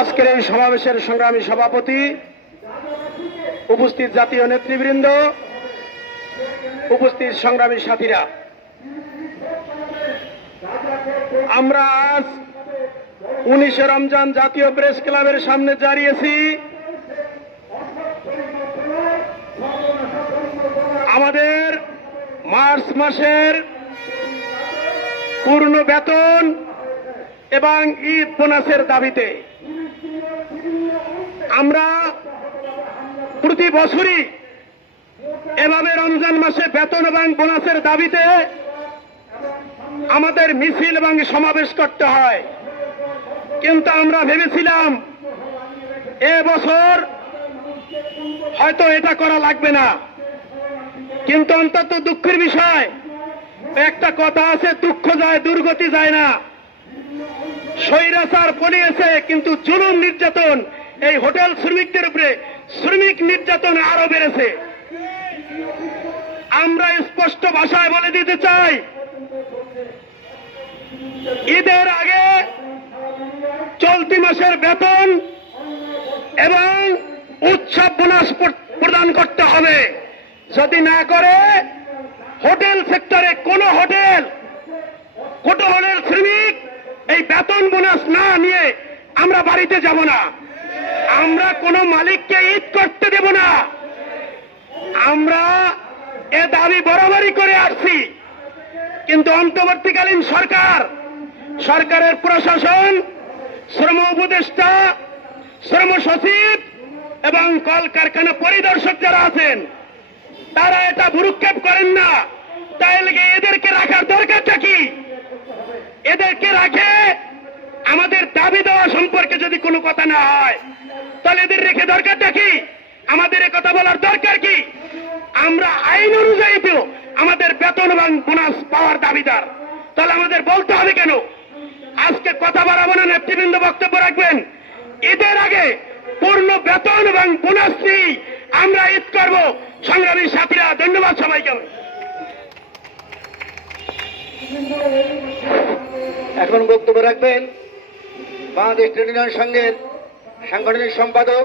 আজকের এই সমাবেশের সংগ্রামী সভাপতি উপস্থিত জাতীয় নেতৃবৃন্দ, উপস্থিত সংগ্রামী সাথীরা। আমরা আজ উনিশে রমজান জাতীয় প্রেস ক্লাবের সামনে দাঁড়িয়েছি। আমাদের মার্চ মাসের পূর্ণ বেতন এবং ঈদ বোনাসের দাবিতে আমরা প্রতি বছরই এভাবে রমজান মাসে বেতন এবং বোনাসের দাবিতে আমাদের মিছিল এবং সমাবেশ করতে হয়। কিন্তু আমরা ভেবেছিলাম এ বছর হয়তো এটা করা লাগবে না। কিন্তু অন্তত দুঃখের বিষয়, একটা কথা আছে, দুঃখ যায়, দুর্গতি যায় না। স্বৈরাচার পলিয়েছে কিন্তু জুলুম নির্যাতন, এই হোটেল শ্রমিকদের উপরে শ্রমিক নির্যাতন আরও বেড়েছে। আমরা স্পষ্ট ভাষায় বলে দিতে চাই, ঈদের আগে চলতি মাসের বেতন এবং উৎসব বোনাস প্রদান করতে হবে। যদি না করে, হোটেল সেক্টরে কোন হোটেল কোন হোটেল শ্রমিক এই বেতন বোনাস না নিয়ে আমরা বাড়িতে যাব না। আমরা কোন মালিককে ঈদ করতে দেব না। আমরা এ দাবি বরাবরই করে আসছি। কিন্তু অন্তর্বর্তীকালীন সরকার, সরকারের প্রশাসন, শ্রম উপদেষ্টা, শ্রম সচিব এবং কলকারখানা পরিদর্শক যারা আছেন, তারা এটা ভুরুক্ষেপ করেন না। তাই লেগে এদেরকে রাখার দরকারটা কি এদেরকে রাখে আমাদের দাবি দেওয়া সম্পর্কে যদি কোনো কথা না হয়, তাহলে এদের রেখে দরকারটা কি? আমাদের এ কথা বলার দরকার কি? আমরা আইন অনুযায়ী তো আমাদের বেতন এবং বোনাস পাওয়ার দাবিদার। তাহলে আমাদের বলতে হবে কেন? আজকে কথা বাড়াবো না, নেতৃবৃন্দ বক্তব্য রাখবেন। ঈদের আগে পূর্ণ বেতন এবং বোনাস নিয়ে আমরা ঈদ করব। সংগ্রামী সাথীরা, ধন্যবাদ সবাইকে এখন বক্তব্য রাখবেন। বাংলাদেশ ট্রেড ইউনিয়ন সংঘের সাংগঠনিক সম্পাদক